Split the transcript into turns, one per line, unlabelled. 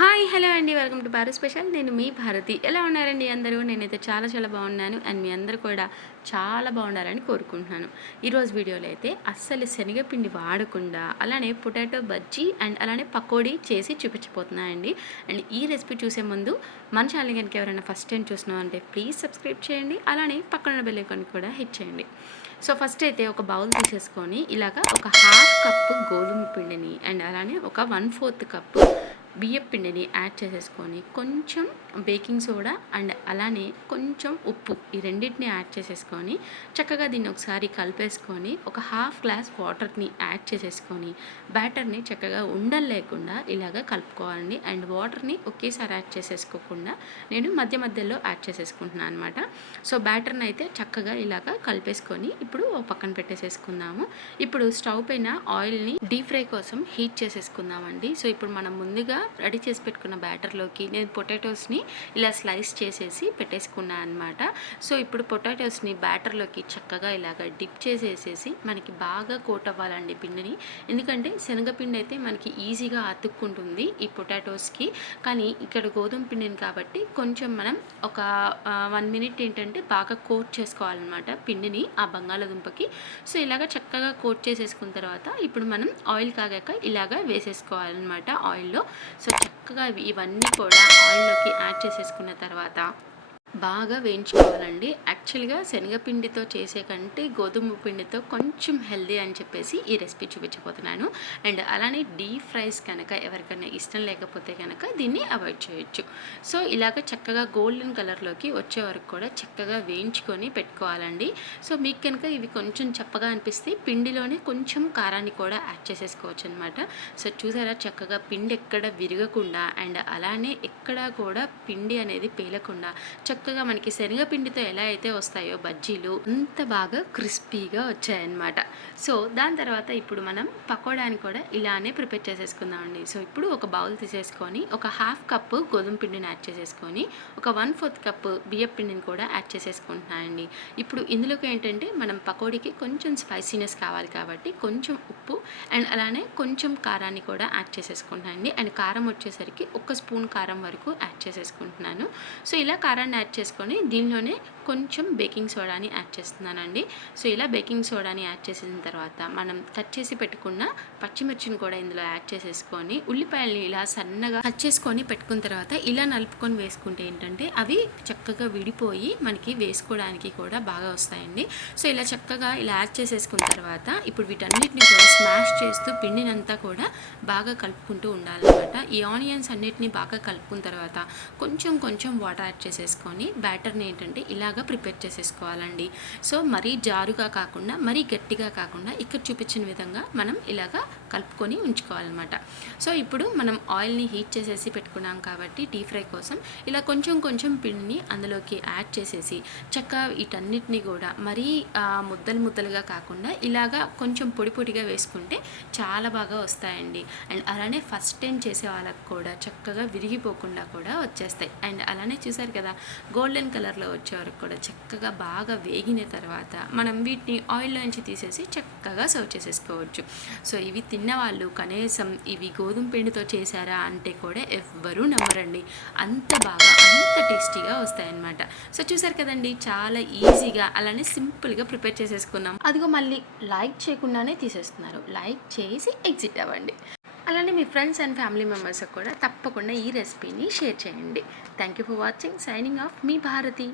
Hi hello అండి. Welcome to Bharat special. నేను మీ భారతి. ఎలా ఉన్నారండి అందరూ? నేనైతే చాలా చాలా బాగున్నాను. అండ్ మీ అందరూ కూడా చాలా బాగుండాలని కోరుకుంటున్నాను. ఈరోజు వీడియోలో అయితే అస్సలు శనగపిండి వాడకుండా అలానే పొటాటో బజ్జీ అండ్ అలానే పకోడీ చేసి చూపించబోతున్నానండి. అండ్ ఈ రెసిపీ చూసే ముందు మన ఛానల్ కనుక ఎవరైనా ఫస్ట్ టైం చూస్తున్నాం అంటే ప్లీజ్ సబ్స్క్రైబ్ చేయండి. అలానే పక్కన బెల్ ఐకాన్ కూడా హిట్ చేయండి. సో ఫస్ట్ అయితే ఒక బౌల్ తీసేసుకొని ఇలాగ ఒక హాఫ్ కప్పు గోధుమ పిండిని అండ్ అలానే ఒక వన్ ఫోర్త్ కప్పు బియ్యం పిండిని యాడ్ చేసేసుకొని కొంచెం బేకింగ్ సోడా అండ్ అలానే కొంచెం ఉప్పు ఈ రెండింటిని యాడ్ చేసేసుకొని చక్కగా దీన్ని ఒకసారి కలిపేసుకొని ఒక హాఫ్ గ్లాస్ వాటర్ని యాడ్ చేసేసుకొని బ్యాటర్ని చక్కగా ఉండలు లేకుండా ఇలాగ కలుపుకోవాలండి. అండ్ వాటర్ని ఒకేసారి యాడ్ చేసేసుకోకుండా నేను మధ్య మధ్యలో యాడ్ చేసేసుకుంటున్నాను అనమాట సో బ్యాటర్ని అయితే చక్కగా ఇలాగ కలిపేసుకొని ఇప్పుడు ఓ పక్కన పెట్టేసేసుకుందాము. ఇప్పుడు స్టవ్ పైన ఆయిల్ని డీప్ ఫ్రై కోసం హీట్ చేసేసుకుందామండి. సో ఇప్పుడు మనం ముందుగా రెడీ చేసి పెట్టుకున్న బ్యాటర్లోకి నేను పొటాటోస్ని ఇలా స్లైస్ చేసేసి పెట్టేసుకున్నాను అనమాట సో ఇప్పుడు పొటాటోస్ని బ్యాటర్లోకి చక్కగా ఇలాగ డిప్ చేసేసేసి మనకి బాగా కోట్ అవ్వాలండి పిండిని. ఎందుకంటే శనగపిండి అయితే మనకి ఈజీగా అతుక్కుంటుంది ఈ పొటాటోస్కి. కానీ ఇక్కడ గోధుమ పిండిని కాబట్టి కొంచెం మనం ఒక వన్ మినిట్ ఏంటంటే బాగా కోట్ చేసుకోవాలన్నమాట పిండిని ఆ బంగాళాదుంపకి. సో ఇలాగ చక్కగా కోట్ చేసేసుకున్న తర్వాత ఇప్పుడు మనం ఆయిల్ కాగాక ఇలాగ వేసేసుకోవాలన్నమాట ఆయిల్లో. సో చక్కగా ఇవన్నీ కూడా ఆయిల్లోకి యాడ్ చేసేసుకున్న తర్వాత బాగా వేయించుకోవాలండి. యాక్చువల్గా శనగపిండితో చేసే కంటే గోధుమ పిండితో కొంచెం హెల్దీ అని చెప్పేసి ఈ రెసిపీ చూపించబోతున్నాను. అండ్ అలానే డీప్ ఫ్రైస్ కనుక ఎవరికైనా ఇష్టం లేకపోతే కనుక దీన్ని అవాయిడ్ చేయొచ్చు. సో ఇలాగ చక్కగా గోల్డెన్ కలర్లోకి వచ్చే వరకు కూడా చక్కగా వేయించుకొని పెట్టుకోవాలండి. సో మీకు కనుక ఇవి కొంచెం చప్పగా అనిపిస్తే పిండిలోనే కొంచెం కారాన్ని కూడా యాడ్ చేసేసుకోవచ్చు అనమాట సో చూసారా చక్కగా పిండి ఎక్కడ విరగకుండా అండ్ అలానే ఎక్కడా కూడా పిండి అనేది పేలకుండా చక్క చక్కగా మనకి శనగపిండితో ఎలా అయితే వస్తాయో బజ్జీలు అంత బాగా క్రిస్పీగా వచ్చాయన్నమాట. సో దాని తర్వాత ఇప్పుడు మనం పకోడాని కూడా ఇలానే ప్రిపేర్ చేసేసుకుందామండి. సో ఇప్పుడు ఒక బౌల్ తీసేసుకొని ఒక హాఫ్ కప్పు గోధుమ పిండిని యాడ్ చేసేసుకొని ఒక వన్ ఫోర్త్ కప్పు బియ్యం పిండిని కూడా యాడ్ చేసేసుకుంటున్నానండి. ఇప్పుడు ఇందులోకి ఏంటంటే మనం పకోడీకి కొంచెం స్పైసీనెస్ కావాలి కాబట్టి కొంచెం ఉప్పు అండ్ అలానే కొంచెం కారాన్ని కూడా యాడ్ చేసేసుకుంటున్నానండి. అండ్ కారం వచ్చేసరికి ఒక స్పూన్ కారం వరకు యాడ్ చేసేసుకుంటున్నాను. సో ఇలా కారాన్ని యాడ్ చేసుకొని దీనిలోనే కొంచెం బేకింగ్ సోడాని యాడ్ చేస్తున్నానండి. సో ఇలా బేకింగ్ సోడాని యాడ్ చేసిన తర్వాత మనం కట్ చేసి పెట్టుకున్న పచ్చిమిర్చిని కూడా ఇందులో యాడ్ చేసేసుకొని ఉల్లిపాయలని ఇలా సన్నగా కట్ చేసుకొని పెట్టుకున్న తర్వాత ఇలా నలుపుకొని వేసుకుంటే ఏంటంటే అవి చక్కగా విడిపోయి మనకి వేసుకోవడానికి కూడా బాగా వస్తాయండి. సో ఇలా చక్కగా ఇలా యాడ్ చేసేసుకున్న తర్వాత ఇప్పుడు వీటన్నిటిని కూడా స్మాష్ చేస్తూ పిండినంతా కూడా బాగా కలుపుకుంటూ ఉండాలన్నమాట. ఈ ఆనియన్స్ అన్నిటిని బాగా కలుపుకున్న తర్వాత కొంచెం కొంచెం వాటర్ యాడ్ చేసేసుకొని బ్యాటర్ని ఏంటంటే ఇలా ఇలాగా ప్రిపేర్ చేసేసుకోవాలండి. సో మరీ జారుగా కాకుండా మరీ గట్టిగా కాకుండా ఇక్కడ చూపించిన విధంగా మనం ఇలాగా కలుపుకొని ఉంచుకోవాలన్నమాట. సో ఇప్పుడు మనం ఆయిల్ని హీట్ చేసేసి పెట్టుకున్నాం కాబట్టి డీప్ ఫ్రై కోసం ఇలా కొంచెం కొంచెం పిండిని అందులోకి యాడ్ చేసేసి చక్కగా వీటన్నిటిని కూడా మరీ ముద్దలు ముద్దలుగా కాకుండా ఇలాగా కొంచెం పొడి పొడిగా వేసుకుంటే చాలా బాగా వస్తాయండి. అండ్ అలానే ఫస్ట్ టైం చేసే వాళ్ళకి కూడా చక్కగా విరిగిపోకుండా కూడా వచ్చేస్తాయి. అండ్ అలానే చూసారు కదా గోల్డెన్ కలర్లో వచ్చే వరకు కూడా చక్కగా బాగా వేగిన తర్వాత మనం వీటిని ఆయిల్లో నుంచి తీసేసి చక్కగా సర్వ్ చేసేసుకోవచ్చు. సో ఇవి తిన్నవాళ్ళు కనీసం ఇవి గోధుమ పిండితో చేశారా అంటే కూడా ఎవ్వరూ నమ్మరండి. అంత బాగా అంత టేస్టీగా వస్తాయన్నమాట. సో చూసారు కదండి చాలా ఈజీగా అలానే సింపుల్గా ప్రిపేర్ చేసేసుకున్నాం. అదిగో మళ్ళీ లైక్ చేయకుండానే తీసేస్తున్నారు. లైక్ చేసి ఎగ్జిట్ అవ్వండి. అలానే మీ ఫ్రెండ్స్ అండ్ ఫ్యామిలీ మెంబర్స్కి కూడా తప్పకుండా ఈ రెసిపీని షేర్ చేయండి. Thank you for watching signing off me Bharati.